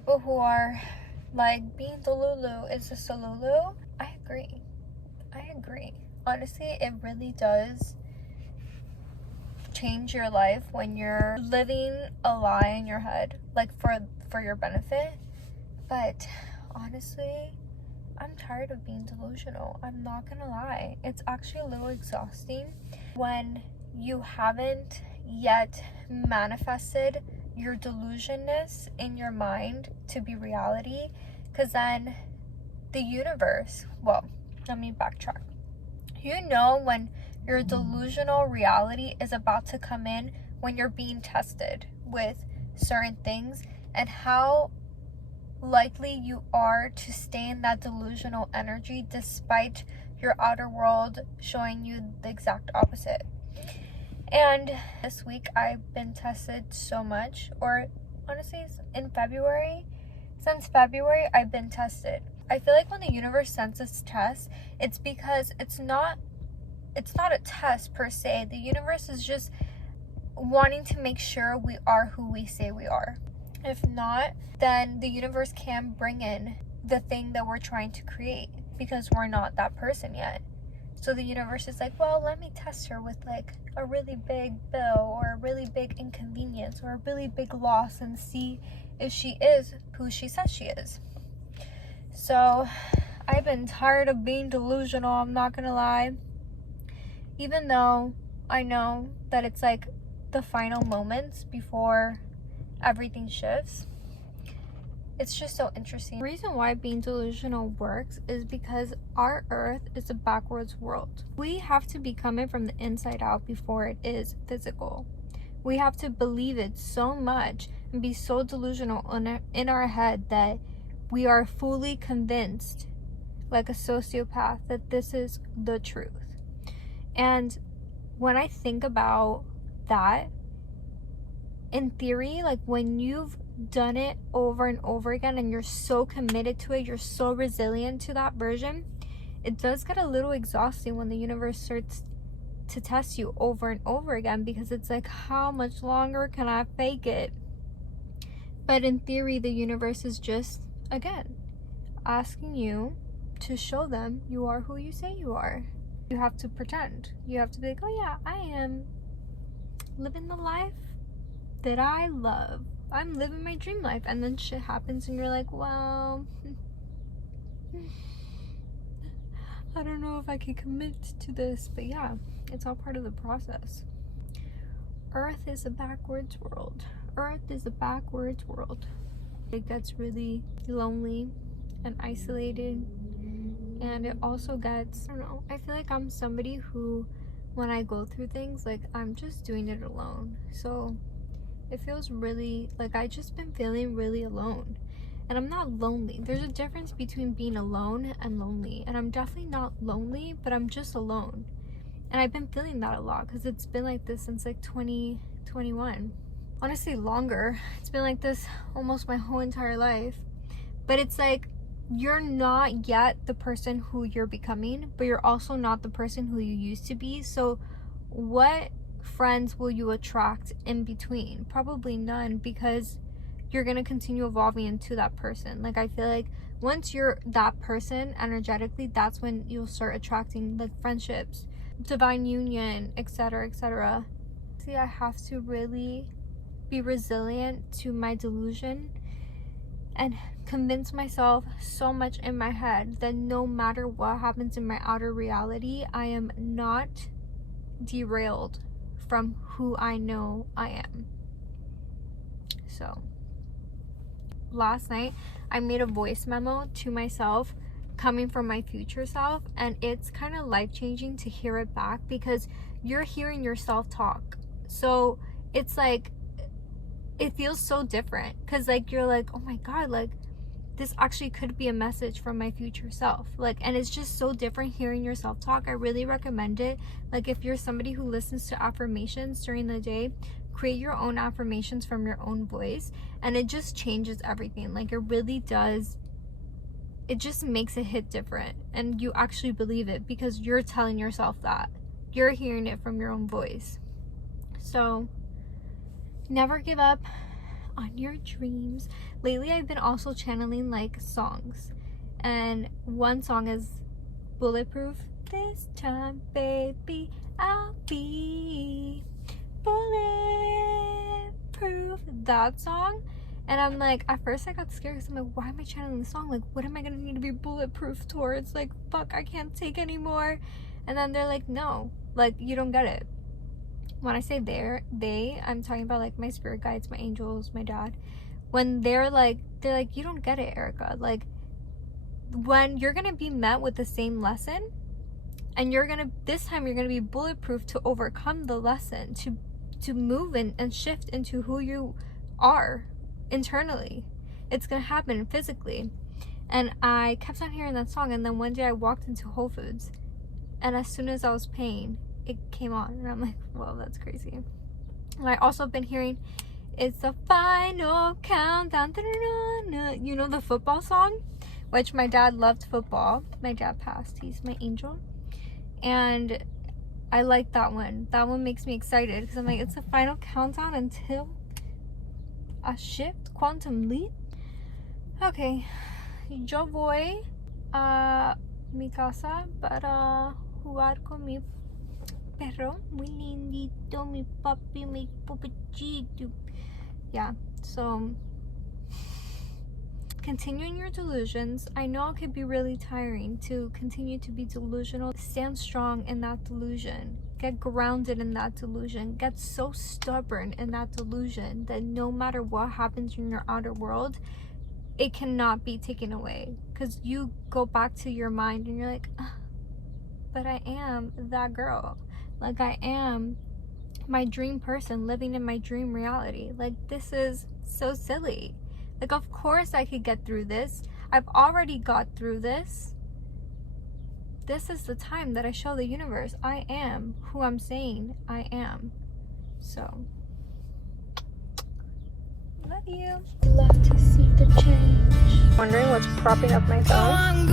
people who are like, being delulu is just a lulu. I agree. Honestly, it really does change your life when you're living a lie in your head, like for your benefit. But honestly, I'm tired of being delusional. I'm not gonna lie. It's actually a little exhausting when you haven't yet manifested your delusionness in your mind to be reality, because then the universe, well, let me backtrack. You know when your delusional reality is about to come in, when you're being tested with certain things, and how likely you are to stay in that delusional energy despite your outer world showing you the exact opposite. And this week I've been tested so much, or honestly since February I've been tested. I feel like when the universe sends us tests, it's because it's not a test per se. The universe is just wanting to make sure we are who we say we are. If not, then the universe can bring in the thing that we're trying to create, because we're not that person yet. So the universe is like, well, let me test her with like a really big bill or a really big inconvenience or a really big loss and see if she is who she says she is. So I've been tired of being delusional, I'm not gonna lie. Even though I know that it's like the final moments before everything shifts, it's just so interesting. The reason why being delusional works is because our earth is a backwards world. We have to be coming from the inside out before it is physical. We have to believe it so much and be so delusional in our head that we are fully convinced, like a sociopath, that this is the truth. And when I think about that, in theory, like when you've done it over and over again and you're so committed to it, you're so resilient to that version, it does get a little exhausting when the universe starts to test you over and over again, because it's like, how much longer can I fake it? But in theory, the universe is just, again, asking you to show them you are who you say you are. You have to pretend. You have to be like, oh yeah, I am living the life that I love. I'm living my dream life. And then shit happens and you're like, well, I don't know if I can commit to this. But yeah, it's all part of the process. Earth is a backwards world. Earth is a backwards world. It gets really lonely and isolated. And it also gets, I don't know, I feel like I'm somebody who, when I go through things, like, I'm just doing it alone. So it feels really, like, I just been feeling really alone. And I'm not lonely. There's a difference between being alone and lonely. And I'm definitely not lonely, but I'm just alone. And I've been feeling that a lot because it's been like this since like 2021. Honestly, longer. It's been like this almost my whole entire life. But it's like, you're not yet the person who you're becoming, but you're also not the person who you used to be. So what friends will you attract in between? Probably none, because you're going to continue evolving into that person. Like, I feel like once you're that person energetically, that's when you'll start attracting like friendships, divine union, etc., etc. See, I have to really be resilient to my delusion and convince myself so much in my head that no matter what happens in my outer reality, I am not derailed from who I know I am. So last night I made a voice memo to myself coming from my future self, and it's kind of life-changing to hear it back, because you're hearing yourself talk. So it's like, it feels so different, because like you're like, oh my god, like this actually could be a message from my future self. Like, and it's just so different hearing yourself talk. I really recommend it. Like, if you're somebody who listens to affirmations during the day, create your own affirmations from your own voice, and it just changes everything. Like, it really does. It just makes it hit different, and you actually believe it because you're telling yourself that. You're hearing it from your own voice. So never give up on your dreams. Lately I've been also channeling like songs, and one song is Bulletproof. This time baby I'll be bulletproof, that song. And I'm like, at first I got scared because I'm like, why am I channeling the song? Like, what am I gonna need to be bulletproof towards? Like, fuck, I can't take anymore. And then they're like, no, like, you don't get it. When I say they, I'm talking about like my spirit guides, my angels, my dad. When they're like, you don't get it, Erica. Like, when you're gonna be met with the same lesson, and this time you're gonna be bulletproof to overcome the lesson, to move and shift into who you are internally. It's gonna happen physically. And I kept on hearing that song, and then one day I walked into Whole Foods, and as soon as I was paying, it came on, and I'm like, whoa, that's crazy. And I also been hearing, it's the final countdown, you know, the football song, which my dad loved football. My dad passed, he's my angel, and I like that one. That one makes me excited because I'm like, it's the final countdown until a shift, quantum leap. Okay, yo voy a mi casa para jugar con mi perro muy lindito, mi papi, mi pupachito. Yeah, so continuing your delusions. I know it could be really tiring to continue to be delusional. Stand strong in that delusion. Get grounded in that delusion. Get so stubborn in that delusion that no matter what happens in your outer world, it cannot be taken away. Because you go back to your mind and you're like, but I am that girl. Like, I am my dream person living in my dream reality. Like, this is so silly. Like, of course I could get through this. I've already got through this. This is the time that I show the universe I am who I'm saying I am. So, love you. Love to see the change. Wondering what's propping up my phone?